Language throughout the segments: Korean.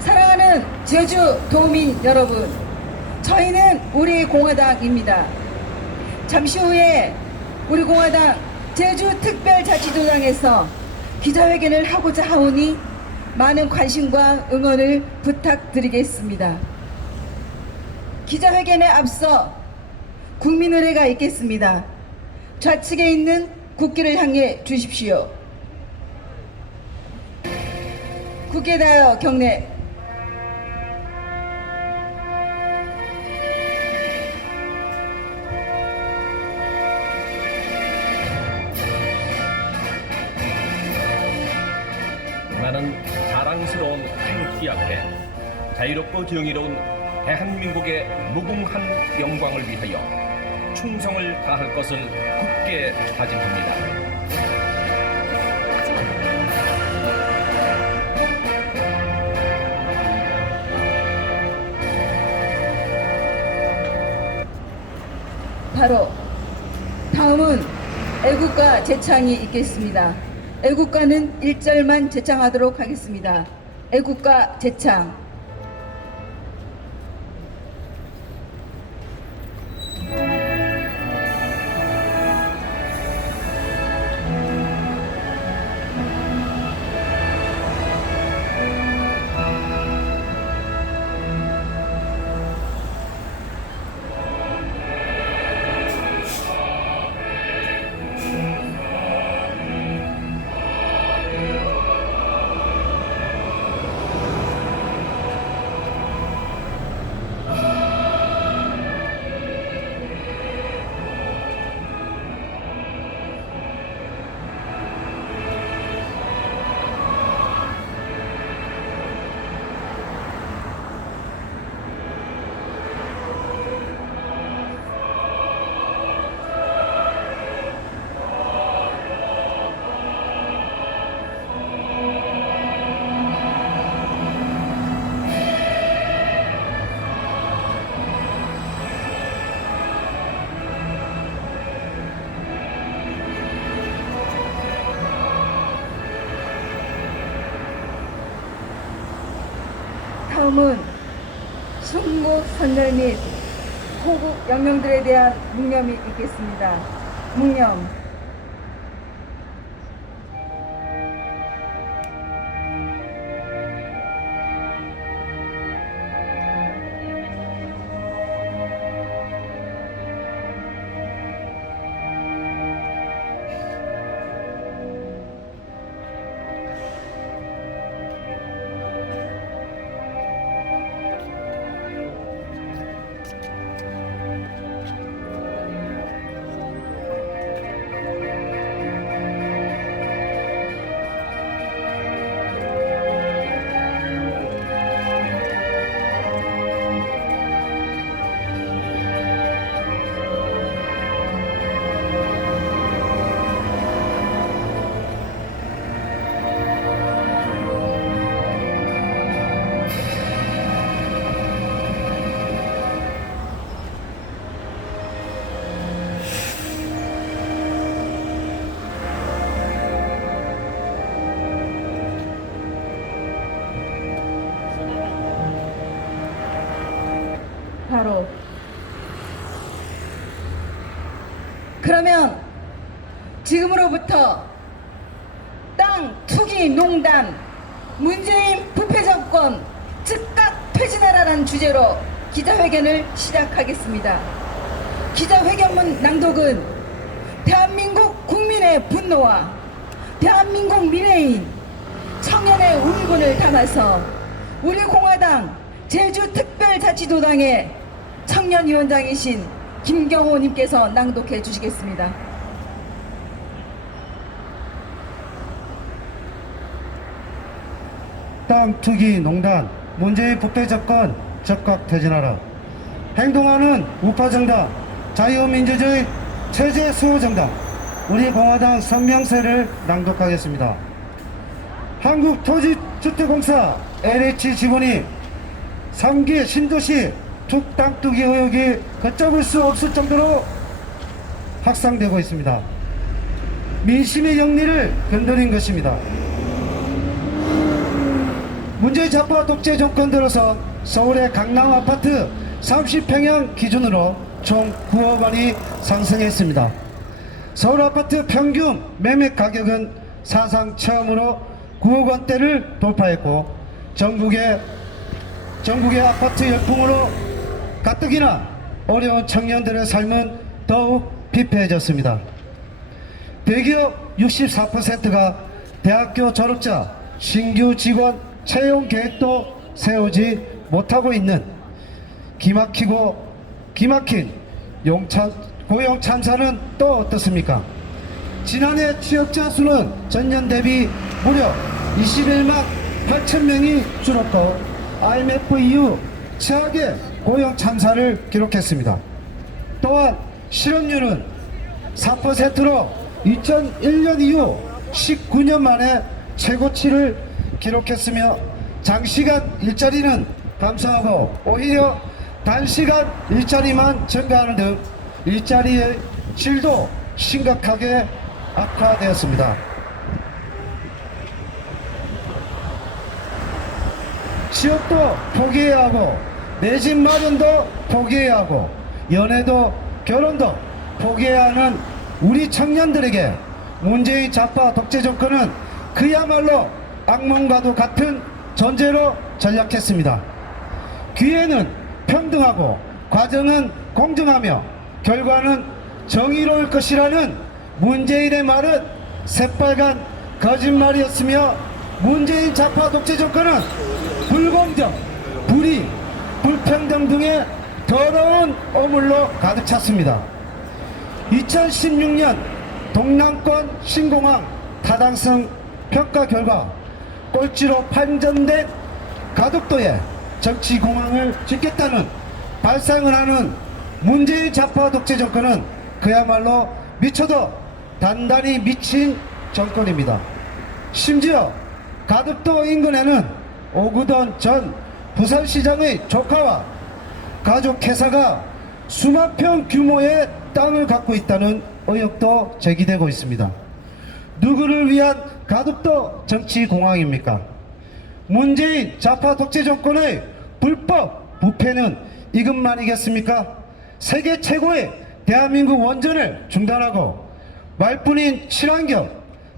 사랑하는 제주 도민 여러분, 저희는 우리 공화당입니다. 잠시 후에 우리 공화당 제주특별자치도당에서 기자회견을 하고자 하오니 많은 관심과 응원을 부탁드리겠습니다. 기자회견에 앞서 국민의례가 있겠습니다. 좌측에 있는 국기를 향해 주십시오. 국기에 대하여 경례. 나는 자랑스러운 태극기 앞에 자유롭고 정의로운 대한민국의 무궁한 영광을 위하여 충성을 다할 것을 굳게 다짐합니다. 바로 다음은 애국가 제창이 있겠습니다. 애국가는 1절만 제창하도록 하겠습니다. 애국가 제창. 다음은 숙무 선열 및 호국 영령들에 대한 묵념이 있겠습니다. 묵념. 바로 그러면 지금으로부터 땅 투기 농단 문재인 부패 정권 즉각 퇴진하라는 주제로 기자회견을 시작하겠습니다. 기자회견문 낭독은 대한민국 국민의 분노와 대한민국 미래인 청년의 울분을 담아서 우리 공화당 제주특별자치도당의 청년위원장이신 김경호님께서 낭독해 주시겠습니다. 땅 투기 농단 문재인 부패 정권 즉각 퇴진하라. 행동하는 우파정당 자유민주주의 체제 수호정당 우리 공화당 성명서를 낭독하겠습니다. 한국토지주택공사 LH 직원이 3기 신도시 땅 투기 의혹이 걷잡을 수 없을 정도로 확산되고 있습니다. 민심의 영리를 건드린 것입니다. 문재인 좌파 독재 정권 들어서 서울의 강남 아파트 30평형 기준으로 총 9억 원이 상승했습니다. 서울 아파트 평균 매매 가격은 사상 처음으로 9억 원대를 돌파했고 전국의 아파트 열풍으로 가뜩이나 어려운 청년들의 삶은 더욱 피폐해졌습니다. 대기업 64%가 대학교 졸업자 신규 직원 채용 계획도 세우지 못하고 있는 기막힌 고용 참사는 또 어떻습니까? 지난해 취업자 수는 전년 대비 무려 21만 8천 명이 줄었고 IMF 이후 최악의 고용 참사를 기록했습니다. 또한 실업률은 4%로 2001년 이후 19년 만에 최고치를 기록했으며 장시간 일자리는 감소하고 오히려 단시간 일자리만 증가하는 등 일자리의 질도 심각하게 악화되었습니다. 취업도 포기해야 하고 내 집 마련도 포기해야 하고 연애도 결혼도 포기해야 하는 우리 청년들에게 문재인 좌파 독재 정권은 그야말로 악몽과도 같은 존재로 전락했습니다. 기회는 평등하고 과정은 공정하며 결과는 정의로울 것이라는 문재인의 말은 새빨간 거짓말이었으며 문재인 좌파 독재 정권은 불공정, 불의, 불평등 등의 더러운 오물로 가득 찼습니다. 2016년 동남권 신공항 타당성 평가 결과 꼴찌로 판정된 가덕도에 정치공항을 짓겠다는 발상을 하는 문재인 좌파 독재 정권은 그야말로 미쳐도 단단히 미친 정권입니다. 심지어 가덕도 인근에는 오구돈 전 부산시장의 조카와 가족회사가 수만 평 규모의 땅을 갖고 있다는 의혹도 제기되고 있습니다. 누구를 위한 가덕도 정치공항입니까? 문재인 좌파 독재 정권의 불법 부패는 이것만이겠습니까? 세계 최고의 대한민국 원전을 중단하고 말뿐인 친환경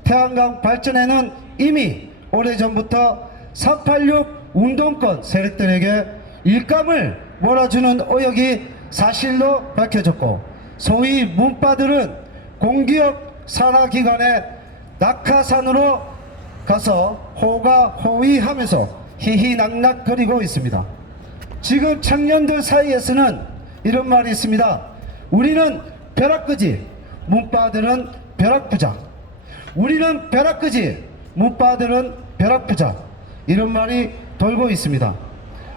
태양광 발전에는 이미 오래전부터 486 운동권 세력들에게 일감을 몰아주는 의혹이 사실로 밝혀졌고, 소위 문바들은 공기업 산하기관의 낙하산으로 가서 호가호위하면서 희희낙낙거리고 있습니다. 지금 청년들 사이에서는 이런 말이 있습니다. 우리는 벼락끄지, 문바들은 벼락부자. 우리는 벼락끄지, 문바들은 벼락부자. 이런 말이 돌고 있습니다.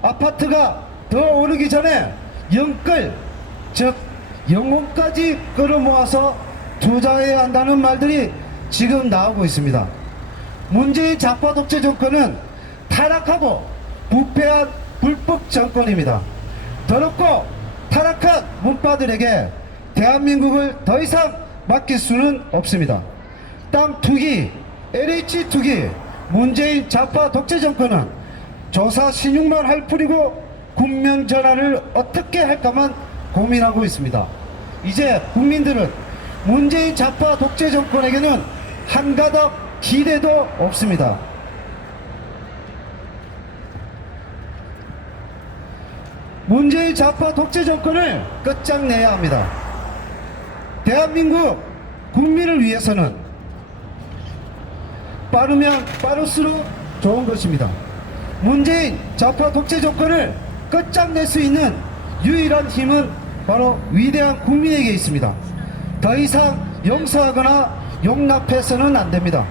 아파트가 더 오르기 전에 영끌, 즉 영혼까지 끌어모아서 투자해야 한다는 말들이 지금 나오고 있습니다. 문재인 좌파 독재 정권은 타락하고 부패한 불법 정권입니다. 더럽고 타락한 문바들에게 대한민국을 더 이상 맡길 수는 없습니다. 땅 투기, LH 투기, 문재인 좌파 독재 정권은 조사 신용만 할 뿐이고 국면 전환을 어떻게 할까만 고민하고 있습니다. 이제 국민들은 문재인 좌파 독재 정권에게는 한가닥 기대도 없습니다. 문재인 좌파 독재 정권을 끝장내야 합니다. 대한민국 국민을 위해서는 빠르면 빠를수록 좋은 것입니다. 문재인 좌파 독재 정권을 끝장낼 수 있는 유일한 힘은 바로 위대한 국민에게 있습니다. 더 이상 용서하거나 용납해서는 안 됩니다.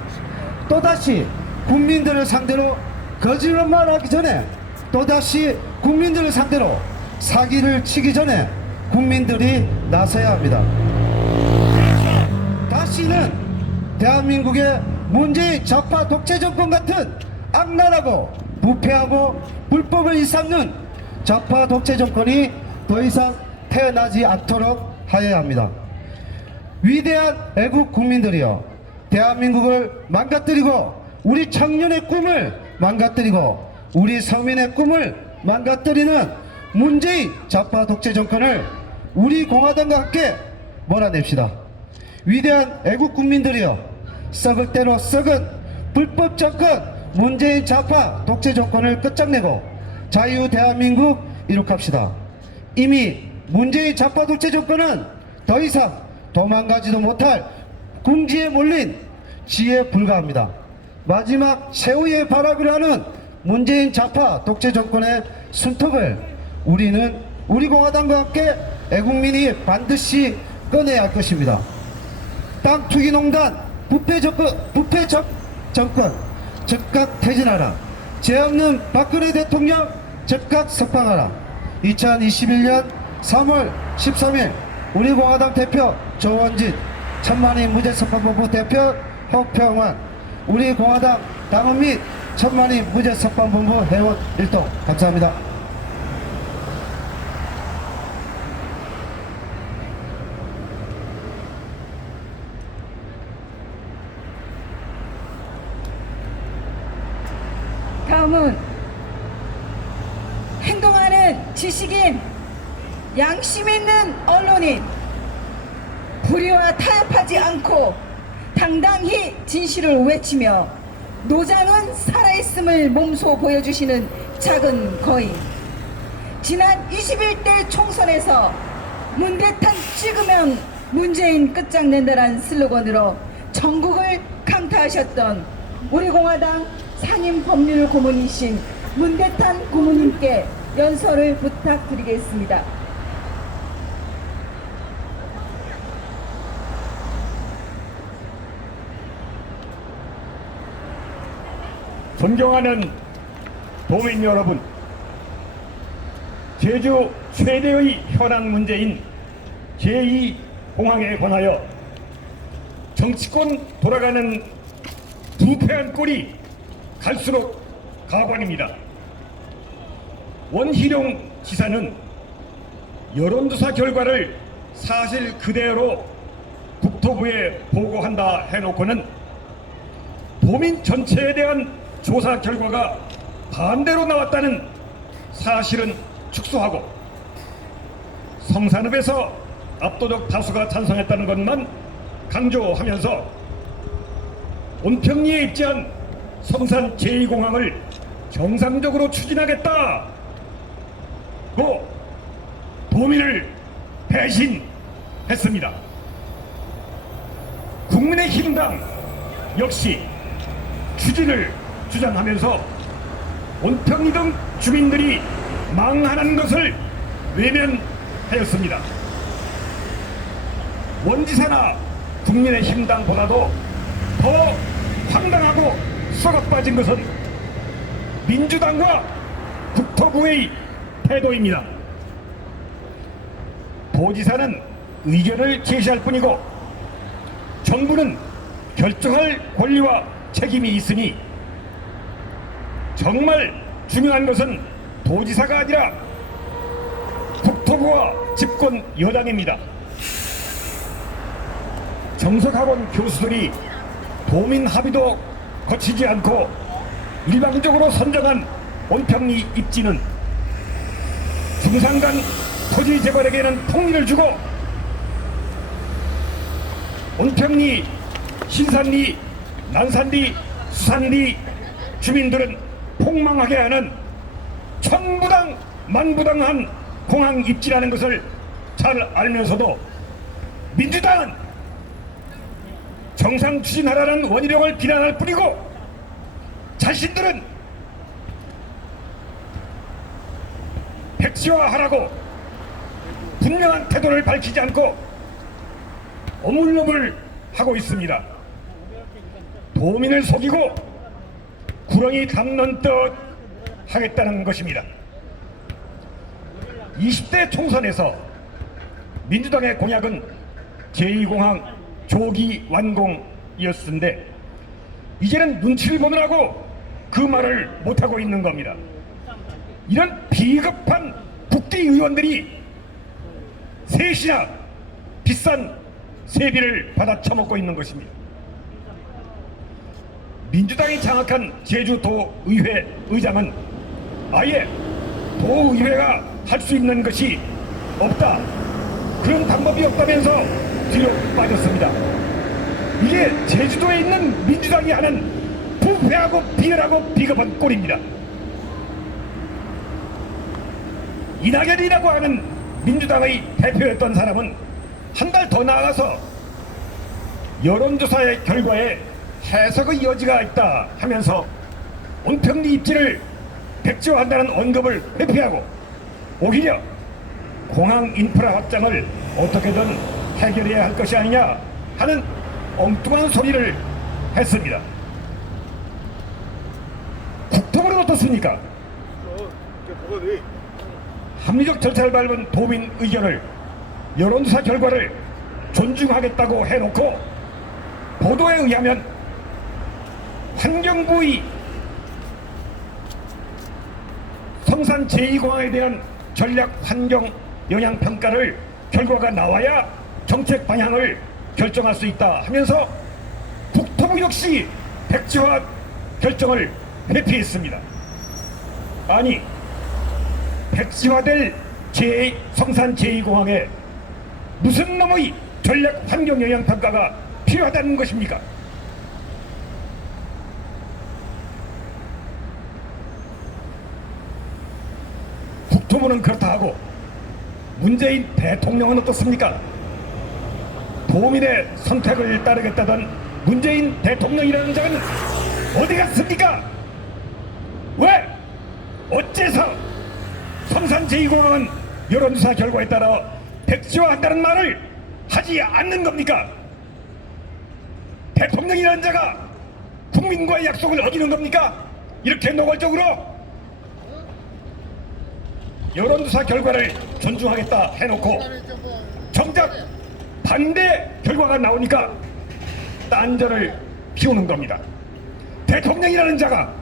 또다시 국민들을 상대로 거짓말하기 전에, 또다시 국민들을 상대로 사기를 치기 전에 국민들이 나서야 합니다. 다시는 대한민국의 문재인 좌파 독재 정권 같은 악랄하고 부패하고 불법을 일삼는 좌파 독재 정권이 더 이상 태어나지 않도록 하여야 합니다. 위대한 애국 국민들이여, 대한민국을 망가뜨리고 우리 청년의 꿈을 망가뜨리고 우리 서민의 꿈을 망가뜨리는 문재인 좌파 독재 정권을 우리 공화당과 함께 몰아냅시다. 위대한 애국 국민들이여, 썩을 대로 썩은 불법 정권 문재인 좌파 독재 정권을 끝장내고 자유 대한민국 이룩합시다. 이미 문재인 좌파 독재 정권은 더 이상 도망가지도 못할 궁지에 몰린 지에 불과합니다. 마지막 최후의 발악을 하는 문재인 좌파 독재 정권의 손톱을 우리 공화당과 함께 애국민이 반드시 꺼내야 할 것입니다. 땅 투기 농단 부패 정권 즉각 퇴진하라. 죄 없는 박근혜 대통령 즉각 석방하라. 2021년 3월 13일 우리 공화당 대표 조원진, 천만인 무죄석방본부 대표 허평환, 우리 공화당 당원 및 천만인 무죄석방본부 회원 일동 감사합니다. 다음은 행동하는 지식인, 양심 있는 언론인, 불의와 타협하지 않고 당당히 진실을 외치며 노장은 살아있음을 몸소 보여주시는 작은 거인. 지난 21대 총선에서 문대탄 찍으면 문재인 끝장낸다란 슬로건으로 전국을 강타하셨던 우리 공화당 상임법률 고문이신 문대탄 고문님께 연설을 부탁드리겠습니다. 존경하는 도민 여러분, 제주 최대의 현안 문제인 제2공항에 관하여 정치권 돌아가는 부패한 꼴이 갈수록 가관입니다. 원희룡 지사는 여론조사 결과를 사실 그대로 국토부에 보고한다 해놓고는 도민 전체에 대한 조사 결과가 반대로 나왔다는 사실은 축소하고 성산읍에서 압도적 다수가 찬성했다는 것만 강조하면서 온평리에 입지한 성산 제2공항을 정상적으로 추진하겠다고 도민을 배신했습니다. 국민의힘당 역시 추진을 주장하면서 온평리 등 주민들이 망하는 것을 외면하였습니다. 원지사나 국민의힘당보다도 더 황당하고 썩어 빠진 것은 민주당과 국토부의 태도입니다. 도지사는 의견을 제시할 뿐이고 정부는 결정할 권리와 책임이 있으니 정말 중요한 것은 도지사가 아니라 국토부와 집권 여당입니다. 정석학원 교수들이 도민 합의도 거치지 않고 일방적으로 선정한 온평리 입지는 중산간 토지 재벌에게는 폭리를 주고 온평리, 신산리, 난산리, 수산리 주민들은 폭망하게 하는 천부당 만부당한 공항 입지라는 것을 잘 알면서도 민주당은 정상 추진하라는 원희룡을 비난할 뿐이고 자신들은 백지화하라고 분명한 태도를 밝히지 않고 어물러물 하고 있습니다. 도민을 속이고 구렁이 담는 듯 하겠다는 것입니다. 20대 총선에서 민주당의 공약은 제2공항 조기 완공이었는데 이제는 눈치를 보느라고 그 말을 못하고 있는 겁니다. 이런 비겁한 국회의원들이 셋이나 비싼 세비를 받아 처먹고 있는 것입니다. 민주당이 장악한 제주도의회 의장은 아예 도의회가 할 수 있는 것이 없다, 그런 방법이 없다면서 뒤로 빠졌습니다. 이게 제주도에 있는 민주당이 하는 부패하고 비열하고 비겁한 꼴입니다. 이낙연이라고 하는 민주당의 대표였던 사람은 한 달 더 나아가서 여론조사의 결과에 해석의 여지가 있다 하면서 온평리 입지를 백지화한다는 언급을 회피하고 오히려 공항 인프라 확장을 어떻게든 해결해야 할 것이 아니냐 하는 엉뚱한 소리를 했습니다. 국토부는 어떻습니까? 합리적 절차를 밟은 도민 의견을 여론조사 결과를 존중하겠다고 해놓고 보도에 의하면 환경부의 성산 제2공항에 대한 전략 환경 영향 평가를 결과가 나와야 정책 방향을 결정할 수 있다 하면서 국토부 역시 백지화 결정을 회피했습니다. 아니, 백지화될 성산 제2공항에 무슨 놈의 전략 환경 영향 평가가 필요하다는 것입니까? 국토부는 그렇다 하고 문재인 대통령은 어떻습니까? 도민의 선택을 따르겠다던 문재인 대통령이라는 자는 어디 갔습니까? 왜? 어째서 성산 제2공항은 여론조사 결과에 따라 백지화한다는 말을 하지 않는 겁니까? 대통령이라는 자가 국민과의 약속을 어기는 겁니까? 이렇게 노골적으로 여론조사 결과를 존중하겠다 해놓고 정작 반대 결과가 나오니까 딴전을 피우는 겁니다. 대통령이라는 자가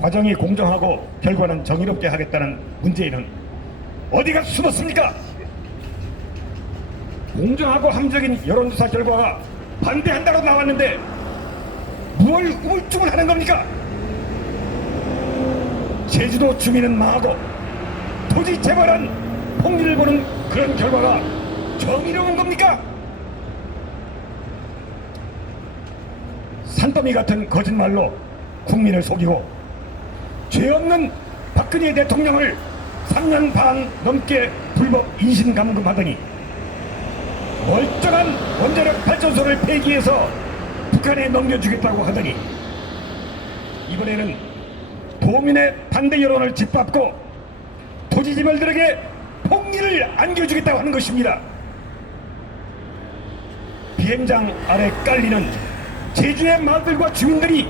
과정이 공정하고 결과는 정의롭게 하겠다는 문재인은 어디가 숨었습니까? 공정하고 합리적인 여론조사 결과가 반대한다고 나왔는데 무얼 우물쭈물 하는 겁니까? 제주도 주민은 망하고 토지 재벌은 폭리를 보는 그런 결과가 정의로운 겁니까? 산더미 같은 거짓말로 국민을 속이고 죄 없는 박근혜 대통령을 3년 반 넘게 불법 인신감금하더니 멀쩡한 원자력 발전소를 폐기해서 북한에 넘겨주겠다고 하더니 이번에는 도민의 반대 여론을 짓밟고 토지지벌들에게 폭리를 안겨주겠다고 하는 것입니다. 비행장 아래 깔리는 제주의 마을들과 주민들이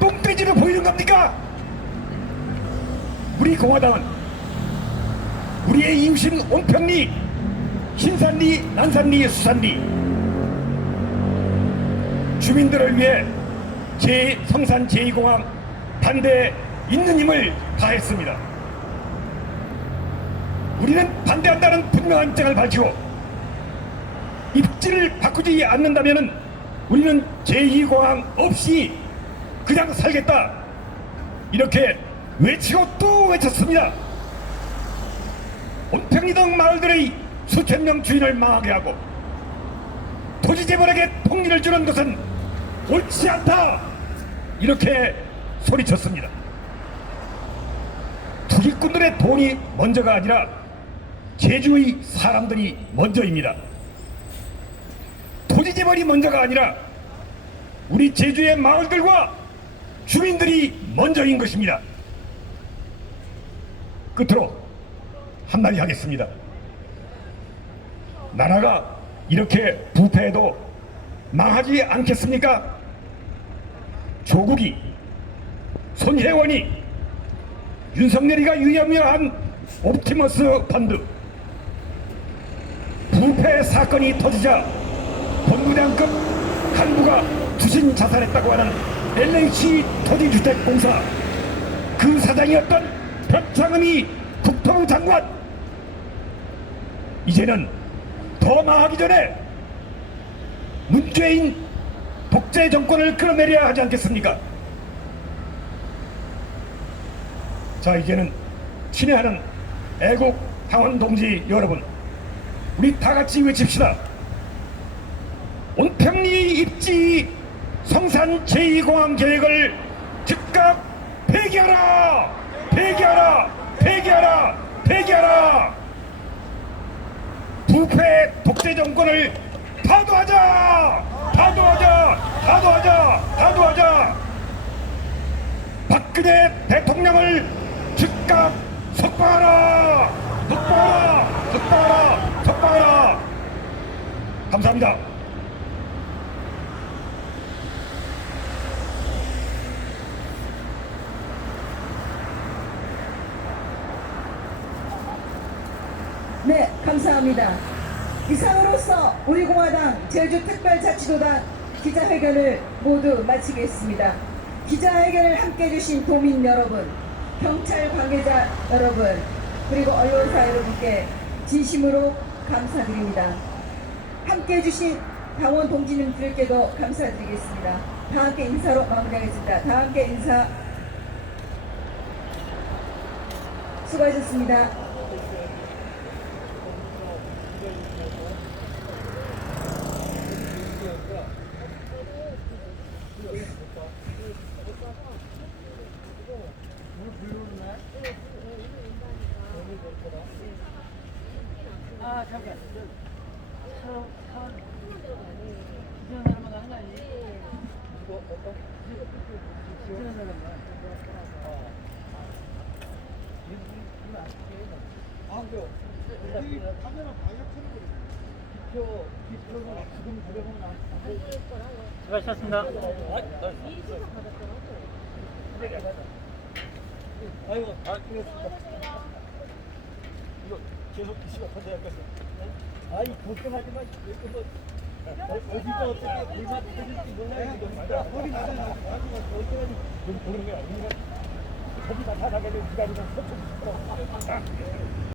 똥돼지로 보이는 겁니까? 우리 공화당은 우리의 이웃인 온평리, 신산리, 난산리, 수산리 주민들을 위해 성산 제2공항 반대에 있는 힘을 다했습니다. 우리는 반대한다는 분명한 입장을 밝히고 입지를 바꾸지 않는다면 우리는 제2공항 없이 그냥 살겠다 이렇게 외치고 또 외쳤습니다. 온평리 등 마을들의 수천 명 주인을 망하게 하고 토지재벌에게 폭리를 주는 것은 옳지 않다 이렇게 소리쳤습니다. 투기꾼들의 돈이 먼저가 아니라 제주의 사람들이 먼저입니다. 토지재벌이 먼저가 아니라 우리 제주의 마을들과 주민들이 먼저인 것입니다. 끝으로 한마디 하겠습니다. 나라가 이렇게 부패해도 망하지 않겠습니까? 조국이, 손혜원이, 윤석열이가 유야무야한 옵티머스 펀드 부패 사건이 터지자 본부장급 간부가 투신 자살했다고 하는 LH 토지주택공사 그 사장이었던 백창흠이 국토부 장관 이제는 더 망하기 전에 문재인 독재 정권을 끌어내려야 하지 않겠습니까? 자, 이제는 친애하는 애국 당원 동지 여러분, 우리 다 같이 외칩시다. 온평리 입지 성산 제2공항 계획을 즉각 폐기하라! 폐기하라! 폐기하라! 폐기하라! 부패 독재 정권을 파도하자! 파도하자! 파도하자! 파도하자! 박근혜 대통령을 즉각 석방하라! 석방하라! 석방하라! 석방하라! 감사합니다. 네, 감사합니다. 이상으로서 우리 공화당 제주특별자치도당 기자회견을 모두 마치겠습니다. 기자회견을 함께 해주신 도민 여러분, 경찰 관계자 여러분, 그리고 언론사 여러분께 진심으로 감사드립니다. 함께 해주신 당원 동지님들께도 감사드리겠습니다. 다 함께 인사로 마무리하겠습니다. 다 함께 인사. 수고하셨습니다. 아 잠깐 지원 사람만 하는 거 아니지? 이거 어떤? 지원 사람만 아 그래요? 이 카메라 방역 켜놓고 비표가 지금 가져가면 수고하셨습니다. 아이고 고맙습니다. 이거 계속 기시가 터져야 할 것같아. 아이 걱정하지 마. 어디가 어떻게 불만 터질지 몰라요. 거기 나가서 어쩌라니 좀 보는 거야. 겁이 다 나가게 기다리면 서쪽